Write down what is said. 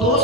2